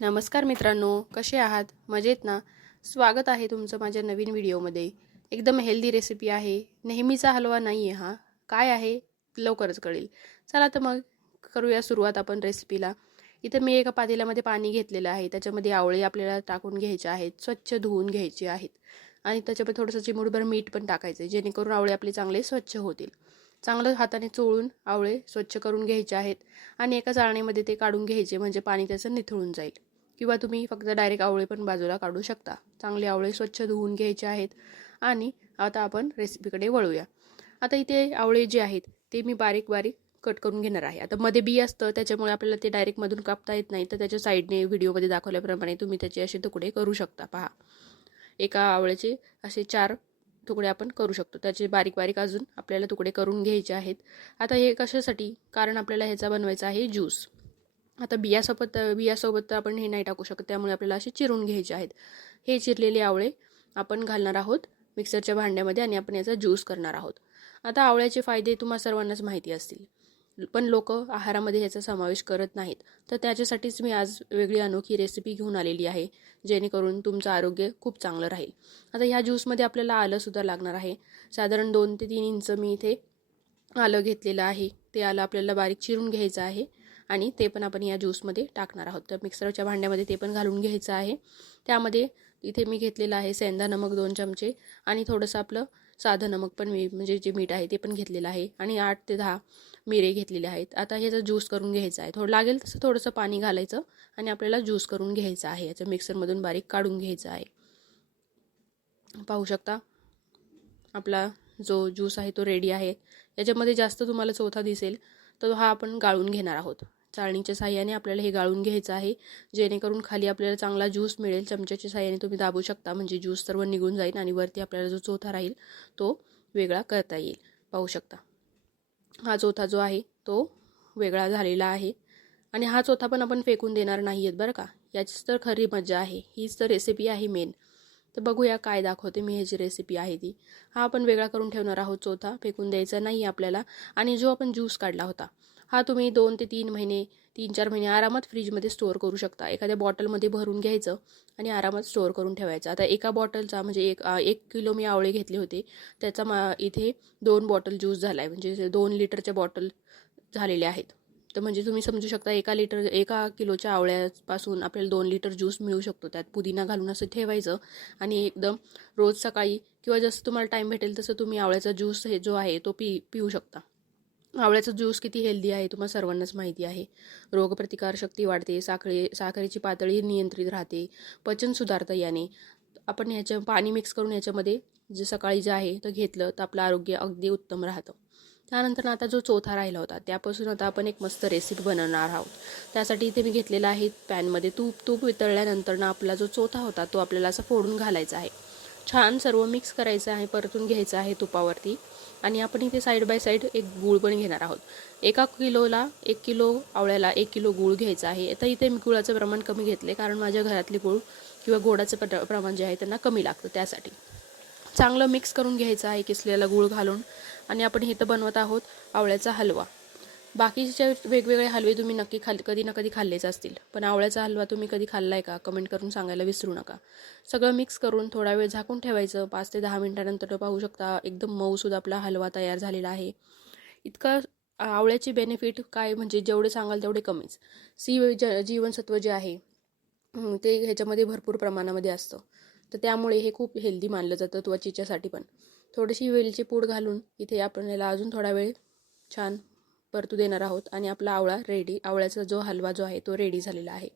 नमस्कार मित्रांनो कसे आहात? मजेत ना? स्वागत आहे तुमचं माझ्या नवीन व्हिडिओमध्ये. एकदम हेल्दी रेसिपी आहे. नेहमीचा हलवा नाही आहे हा. काय आहे? लवकरच कळेल. चला तर मग करूया सुरुवात आपण रेसिपीला इथं मी एका पातेल्यामध्ये पाणी घेतलेलं आहे. त्याच्यामध्ये आवळे आपल्याला टाकून घ्यायचे आहेत. स्वच्छ धुवून घ्यायचे आहेत. आणि त्याच्यामध्ये थोडंसं चिमुडभर मीठ पण टाकायचं आहे जेणेकरून आवळे आपले चांगले स्वच्छ होतील. चांगलं हाताने चोळून आवळे स्वच्छ करून घ्यायचे आहेत आणि एका चाळणीमध्ये ते काढून घ्यायचे म्हणजे पाणी त्याचं निथळून जाईल. किंवा तुम्ही फक्त डायरेक्ट आवळे पण बाजूला काढू शकता. चांगले आवळे स्वच्छ धुवून घ्यायचे आहेत आणि आता आपण रेसिपीकडे वळूया. आता इथे आवळे जे आहेत ते मी बारीक बारीक कट करून घेणार आहे. आता मध्ये बी असतं त्याच्यामुळे आपल्याला ते डायरेक्टमधून कापता येत नाही. तर त्याच्या साईडने व्हिडिओमध्ये दाखवल्याप्रमाणे तुम्ही त्याचे असे तुकडे करू शकता. पहा. एका आवळ्याचे असे चार तुकडे आपण करू शकतो. त्याचे बारीक बारीक अजून आपल्याला तुकडे करून घ्यायचे आहेत. आता हे कशासाठी? कारण आपल्याला ह्याचा बनवायचा आहे ज्यूस. आता बियासोबत बियासोबत तर आपण हे नाही टाकू शकत. त्यामुळे आपल्याला असे चिरून घ्यायचे आहेत. हे चिरलेले आवळे आपण घालणार आहोत मिक्सरच्या भांड्यामध्ये आणि आपण याचा ज्यूस करणार आहोत. आता आवळ्याचे फायदे तुम्हा सर्वांनाच माहिती असतील. पण लोक आहारामध्ये ह्याचा समावेश करत नाहीत. तर त्याच्यासाठीच मी आज वेगळी अनोखी रेसिपी घेऊन आलेली आहे जेणेकरून तुमचं आरोग्य खूप चांगलं राहील. आता ह्या ज्यूसमध्ये आपल्याला आलंसुद्धा लागणार आहे. साधारण दोन ते तीन इंच मी इथे आलं घेतलेलं आहे. ते आलं आपल्याला बारीक चिरून घ्यायचं आहे आणि ते पण आपण या ज्यूसमध्ये टाकणार आहोत. तर मिक्सरच्या भांड्यामध्ये ते पण घालून घ्यायचं आहे. त्यामध्ये इथे मी घेतलेलं आहे सेंदा नमक दोन चमचे आणि थोडंसं आपलं साधं नमक पण मी म्हणजे जे मीठ आहे ते पण घेतलेलं आहे. आणि आठ ते दहा मिरे घेतलेले आहेत. आता ह्याचा ज्यूस करून घ्यायचा आहे थोडं लागेल तसं थोडंसं पाणी घालायचं आणि आपल्याला ज्यूस करून घ्यायचं आहे. याचं मिक्सरमधून बारीक काढून घ्यायचं आहे. पाहू शकता आपला जो ज्यूस आहे तो रेडी आहे. याच्यामध्ये जास्त तुम्हाला चौथा दिसेल तर हा आपण गाळून घेणार आहोत. चाळणीच्या साह्याने आपल्याला हे गाळून घ्यायचं आहे. जेणेकरून खाली आपल्याला चांगला ज्यूस मिळेल. चमच्याच्या साह्याने तुम्ही दाबू शकता म्हणजे ज्यूस सर्व निघून जाईल आणि वरती आपल्याला जो चौथा राहील तो वेगळा करता येईल. पाहू शकता. हा चौथा जो आहे तो वेगळा झालेला आहे. आणि हा चौथा पण आपण फेकून देणार नाही आहेत बरं का. याचीच तर खरी मजा आहे. हीच तर रेसिपी आहे मेन तर बघूया काय दाखवते मी ह्याची रेसिपी आहे ती. हा आपण वेगळा करून ठेवणार आहोत चौथा. फेकून द्यायचा नाही आपल्याला. आणि जो आपण ज्यूस काढला होता. हा तुम्ही दोन ते तीन महिने तीन चार महिने आरामात फ्रीजमध्ये स्टोअर करू शकता. एखाद्या बॉटलमध्ये भरून घ्यायचं आणि आरामात स्टोअर करून ठेवायचं. आता एका बॉटलचा म्हणजे एक एक किलो मी आवळे घेतले होते. त्याचा मा इथे दोन बॉटल ज्यूस झाला आहे म्हणजे दोन लिटरच्या बॉटल झालेल्या आहेत. तर म्हणजे तुम्ही समजू शकता एका लिटर एका किलोच्या आवळ्यापासून आपल्याला दोन लिटर ज्यूस मिळू शकतो. त्यात पुदिना घालून असं ठेवायचं आणि एकदम रोज सकाळी किंवा जसं तुम्हाला टाईम भेटेल तसं तुम्ही आवळ्याचा ज्यूस हे जो आहे तो पी पिऊ शकता. आवळ्याचा ज्यूस किती हेल्दी आहे तुम्हाला सर्वांनाच माहिती आहे. रोगप्रतिकारशक्ती वाढते साखरे साखरेची पातळी नियंत्रित राहते पचन सुधारतं याने. आपण ह्याच्या पाणी मिक्स करून याच्यामध्ये जे सकाळी जे आहे तर घेतलं तर आपलं आरोग्य अगदी उत्तम राहतं. त्यानंतर आता जो चौथा राहिला होता त्यापासून आता आपण एक मस्त रेसिपी बनवणार आहोत. त्यासाठी इथे मी घेतलेला आहे पॅनमध्ये तूप. तूप वितळल्यानंतर ना आपला जो चौथा होता तो आपल्याला असा फोडून घालायचा आहे. छान सर्व मिक्स करायचं आहे परतून घ्यायचं आहे तुपावरती. आणि आपण इथे साईड बाय साईड एक गूळ पण घेणार आहोत. एका किलोला एक किलो आवळ्याला एक किलो गूळ घ्यायचा आहे. आता इथे मी गुळाचं प्रमाण कमी घेतले कारण माझ्या घरातले गूळ किंवा गोडाचं प्र प्रमाण जे आहे त्यांना कमी लागतं त्यासाठी. चांगलं मिक्स करून घ्यायचं आहे किसलेला गूळ घालून. आणि आपण इथं बनवत आहोत आवळ्याचा हलवा. बाकीचे वेगवेगळे हलवे तुम्ही नक्की खाल कधी ना कधी खाल्लेच असतील. पण आवळ्याचा हलवा तुम्ही कधी खाल्ला आहे का? कमेंट करून सांगायला विसरू नका. सगळं मिक्स करून थोडा वेळ झाकून ठेवायचं. पाच ते दहा मिनटानंतर पाहू शकता एकदम मऊसूद आपला हलवा तयार झालेला आहे. इतका आवळ्याची बेनिफिट काय म्हणजे जेवढे सांगाल तेवढे कमीच. सी ज जीवनसत्व जे आहे ते ह्याच्यामध्ये भरपूर प्रमाणामध्ये असतं. तर त्यामुळे हे खूप हेल्दी मानलं जातं त्वचेच्यासाठी पण. थोडीशी वेलची पूड घालून इथे आपण याला अजून थोडा वेळ छान परतू देणार आहोत आणि आपला आवळा रेडी आवळ्याचा जो हलवा जो आहे तो रेडी झालेला आहे.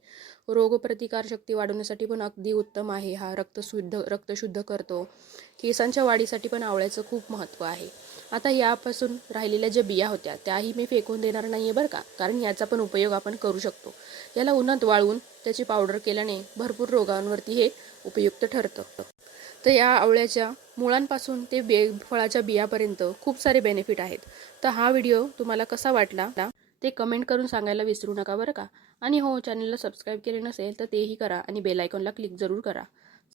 रोगप्रतिकारशक्ती वाढवण्यासाठी पण अगदी उत्तम आहे हा रक्तशुद्ध रक्तशुद्ध करतो. केसांच्या वाढीसाठी पण आवळ्याचं खूप महत्त्व आहे. आता यापासून राहिलेल्या ज्या बिया होत्या त्याही मी फेकून देणार नाही आहे बरं का? कारण याचा पण उपयोग आपण करू शकतो. याला उन्हात वाळवून त्याची पावडर केल्याने भरपूर रोगांवरती हे उपयुक्त ठरतं. तर या आवळ्याच्या मुळांपासून ते बे फळाच्या बियापर्यंत खूप सारे बेनिफिट आहेत. तर हा व्हिडिओ तुम्हाला कसा वाटला? ते कमेंट करून सांगायला विसरू नका बरं का? आणि हो चॅनलला सबस्क्राईब केले नसेल तर तेही करा आणि बेल आयकॉनला क्लिक जरूर करा.